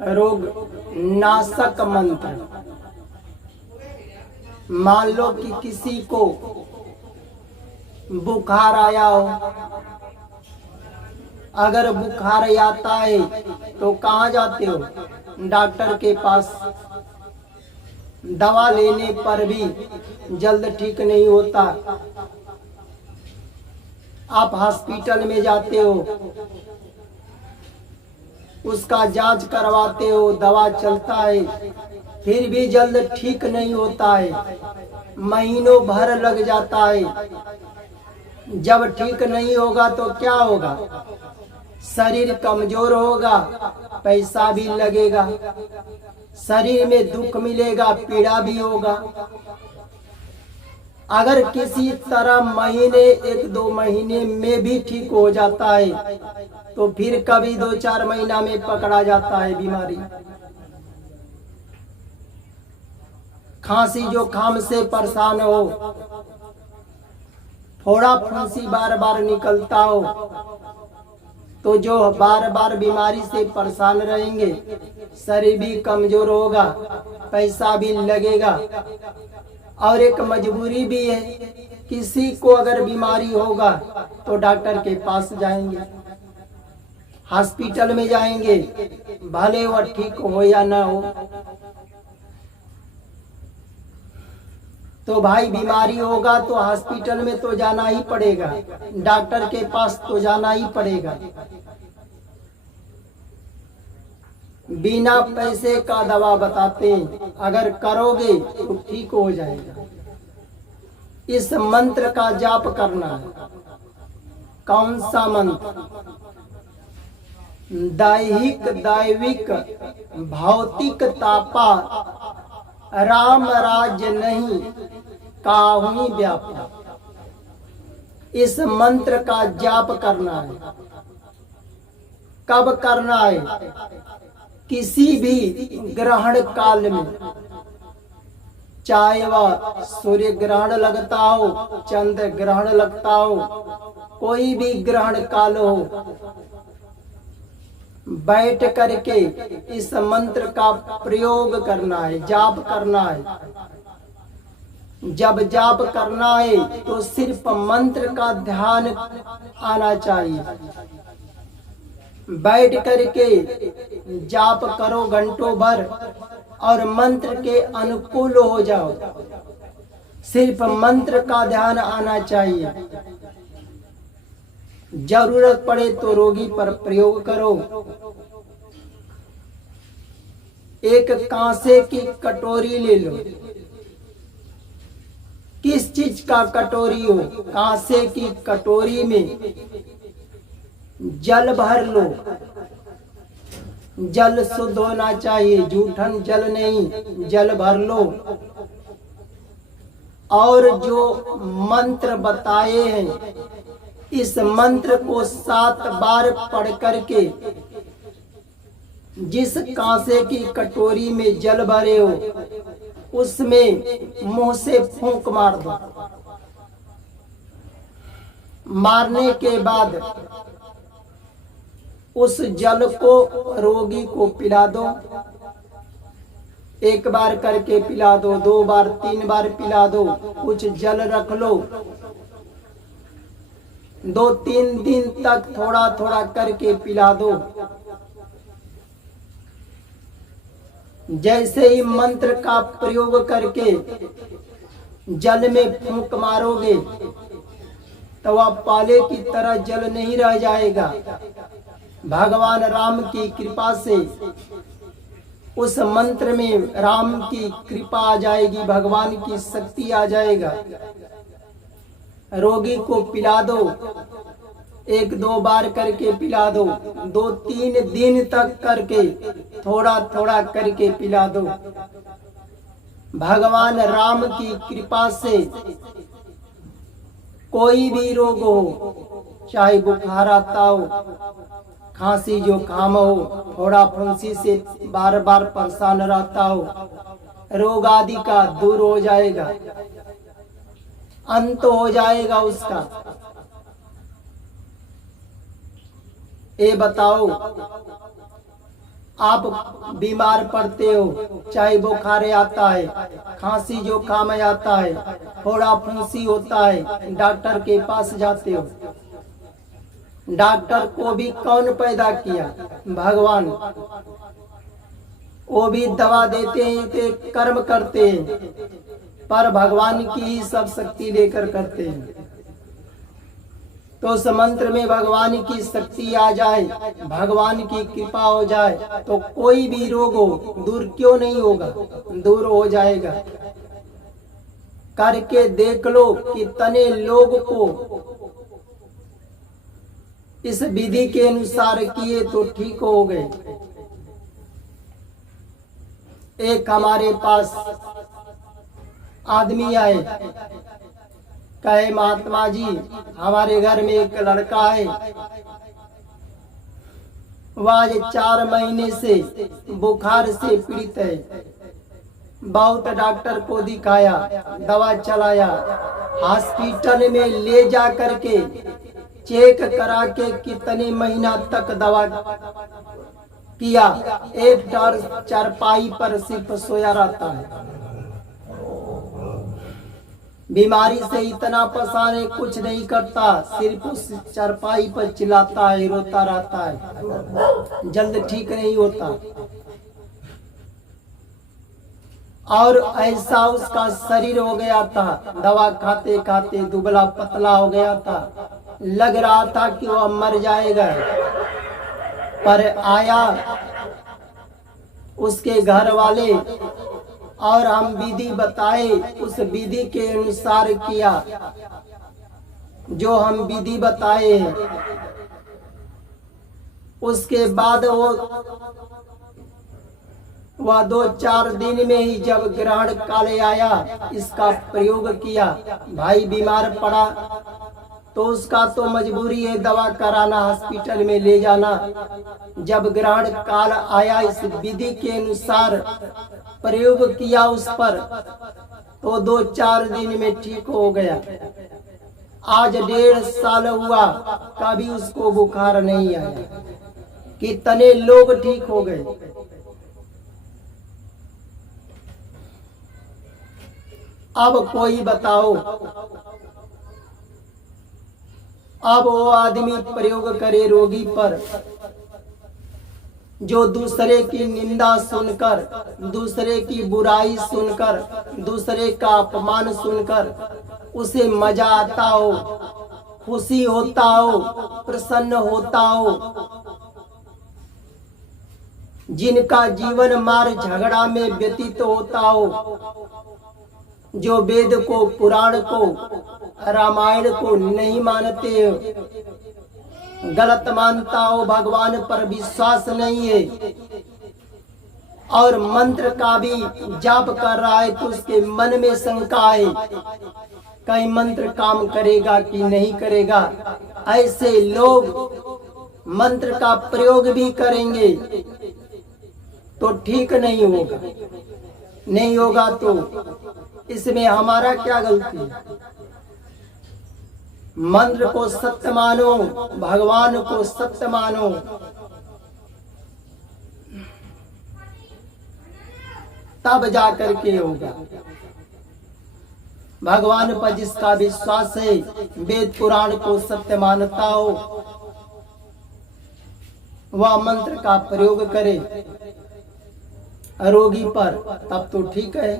रोग नाशक मंत्र। मान लो कि किसी को बुखार आया हो, अगर बुखार आता है तो कहाँ जाते हो? डॉक्टर के पास। दवा लेने पर भी जल्द ठीक नहीं होता, आप हॉस्पिटल में जाते हो, उसका जांच करवाते हो, दवा चलता है, फिर भी जल्द ठीक नहीं होता है, महीनों भर लग जाता है। जब ठीक नहीं होगा तो क्या होगा? शरीर कमजोर होगा, पैसा भी लगेगा, शरीर में दुख मिलेगा, पीड़ा भी होगा। अगर किसी तरह महीने 1-2 महीने में भी ठीक हो जाता है तो फिर कभी 2-4 महीना में पकड़ा जाता है बीमारी। खांसी जुकाम से परेशान हो, फोड़ा फुंसी बार बार निकलता हो, तो जो बार बार बीमारी से परेशान रहेंगे, शरीर भी कमजोर होगा, पैसा भी लगेगा, और एक मजबूरी भी है। किसी को अगर बीमारी होगा तो डॉक्टर के पास जाएंगे, हॉस्पिटल में जाएंगे, भले वह ठीक हो या ना हो। तो भाई बीमारी होगा तो हॉस्पिटल में तो जाना ही पड़ेगा, डॉक्टर के पास तो जाना ही पड़ेगा। बिना पैसे का दवा बताते हैं, अगर करोगे तो ठीक हो जाएगा। इस मंत्र का जाप करना है। कौन सा मंत्र? दैहिक दैविक भौतिक तापा राम राज नहीं काहुनी व्यापा। इस मंत्र का जाप करना है। कब करना है? किसी भी ग्रहण काल में, चाहे वह सूर्य ग्रहण लगता हो, चंद्र ग्रहण लगता हो, कोई भी ग्रहण काल हो, बैठ करके इस मंत्र का प्रयोग करना है, जाप करना है। जब जाप करना है तो सिर्फ मंत्र का ध्यान आना चाहिए। बैठ करके जाप करो घंटों भर और मंत्र के अनुकूल हो जाओ। सिर्फ मंत्र का ध्यान आना चाहिए। जरूरत पड़े तो रोगी पर प्रयोग करो। एक कांसे की कटोरी ले लो। किस चीज का कटोरी हो, कांसे की कटोरी में जल भर लो। जल शुद्ध होना चाहिए, जूठन जल नहीं, जल भर लो। और जो मंत्र बताए हैं, इस मंत्र को 7 बार पढ़ करके जिस कांसे की कटोरी में जल भरे हो, उसमें मुंह से फूंक मार दो। मारने के बाद उस जल को रोगी को पिला दो। 1 बार करके पिला दो, 2 बार 3 बार पिला दो। कुछ जल रख लो। 2-3 दिन तक थोड़ा थोड़ा करके पिला दो। जैसे ही मंत्र का प्रयोग करके जल में फूंक मारोगे तो वह पहले की तरह जल नहीं रह जाएगा। भगवान राम की कृपा से उस मंत्र में राम की कृपा आ जाएगी, भगवान की शक्ति आ जाएगा। रोगी को पिला दो, 1-2 बार करके पिला दो। 2-3 दिन तक करके थोड़ा थोड़ा करके पिला दो। भगवान राम की कृपा से कोई भी रोग हो, चाहे बुखार आता हो, खांसी जुकाम हो, फोड़ा फुंसी से बार बार परेशान रहता हो, रोग आदि का दूर हो जाएगा, अंत हो जाएगा उसका। ये बताओ, आप बीमार पड़ते हो, चाहे बुखार आता है, खांसी जुकाम आता है, फोड़ा फुंसी होता है, डॉक्टर के पास जाते हो। डॉक्टर को भी कौन पैदा किया? भगवान। वो भी दवा देते हैं, ते कर्म करते हैं, पर भगवान की ही सब शक्ति लेकर करते हैं। तो उस मंत्र में भगवान की शक्ति आ जाए, भगवान की कृपा हो जाए, तो कोई भी रोग हो दूर क्यों नहीं होगा, दूर हो जाएगा। करके देख लो, कितने लोग को इस विधि के अनुसार किए तो ठीक हो गए। एक हमारे पास आदमी आए, कहे महात्मा जी हमारे घर में एक लड़का है, वह आज 4 महीने से बुखार से पीड़ित है। बहुत डॉक्टर को दिखाया, दवा चलाया, हॉस्पिटल में ले जा करके चेक करा के कितने महीना तक दवा किया, एक चारपाई पर सिर्फ सोया रहता है। बीमारी से इतना परेशान है, कुछ नहीं करता, सिर्फ उस चारपाई पर चिल्लाता है, रोता रहता है, जल्द ठीक नहीं होता। और ऐसा उसका शरीर हो गया था, दवा खाते खाते दुबला पतला हो गया था, लग रहा था कि वह मर जाएगा। पर आया उसके घर वाले और हम विधि बताए, उस विधि के अनुसार किया जो हम विधि बताए हैं। उसके बाद वह 2-4 दिन में ही जब ग्रहण काल आया, इसका प्रयोग किया। भाई बीमार पड़ा तो उसका तो मजबूरी है दवा कराना, हॉस्पिटल में ले जाना। जब ग्रहण काल आया, इस विधि के अनुसार प्रयोग किया उस पर, तो 2-4 दिन में ठीक हो गया। आज 1.5 साल हुआ, कभी उसको बुखार नहीं आया। कितने लोग ठीक हो गए। अब कोई बताओ, अब वो आदमी प्रयोग करे रोगी पर, जो दूसरे की निंदा सुनकर, दूसरे की बुराई सुनकर, दूसरे का अपमान सुनकर उसे मजा आता हो, खुशी होता हो, प्रसन्न होता हो। जिनका जीवन मार झगड़ा में व्यतीत होता हो, जो वेद को, पुराण को, रामायण को नहीं मानते हो, गलत मानता हो, भगवान पर विश्वास नहीं है और मंत्र का भी जाप कर रहा है, तो उसके मन में शंका है कहीं मंत्र काम करेगा कि नहीं करेगा। ऐसे लोग मंत्र का प्रयोग भी करेंगे तो ठीक नहीं होगा। नहीं होगा तो इसमें हमारा क्या गलती है? मंत्र को सत्य मानो, भगवान को सत्य मानो। तब जाकर के होगा। भगवान पर जिसका विश्वास है, वेद पुराण को सत्य मानता हो, वह मंत्र का प्रयोग करे रोगी पर, तब तो ठीक है।